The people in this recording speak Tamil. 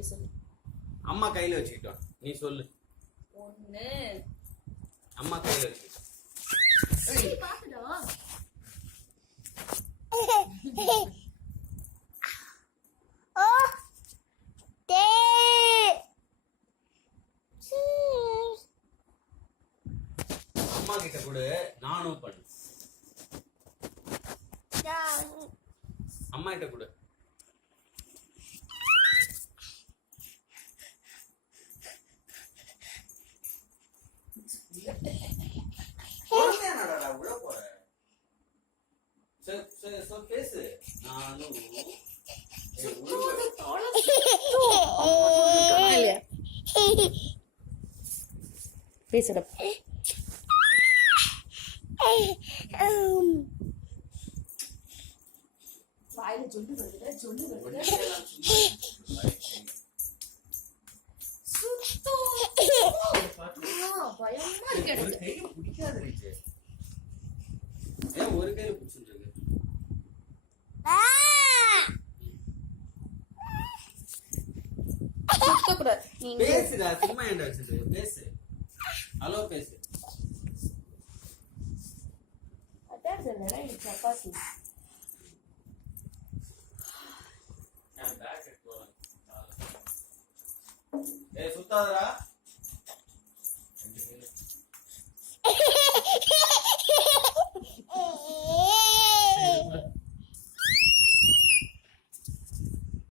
கேட்டு சொல்லு. அம்மா கையில வச்சுக்கிட்டோம், நீ சொல்லு. ஒண்ணு. அம்மா கையில வச்சுக்கிட்டோம். பாத்துடா. அம்மா கிட்ட கொடு, நானும் பண்ணு. அம்மா கிட்ட கொடு. பேசு. நானும் பேசுட. வாயில சொல்லு வருது, சொல்லு வருது. பயமா இருக்கு எனக்கு. கையில பிடிக்காத இருந்துச்சு. ஏன் ஒரு கையில பிடிச்சிட்டு இருக்கு? பேசுடா, சும்மா ஏன்டா வச்சிட்டு பேசு. ஹலோ பேசு. அதான் சொன்னேன் இது சப்பாத்தி. ஏய் சுத்தாதடா.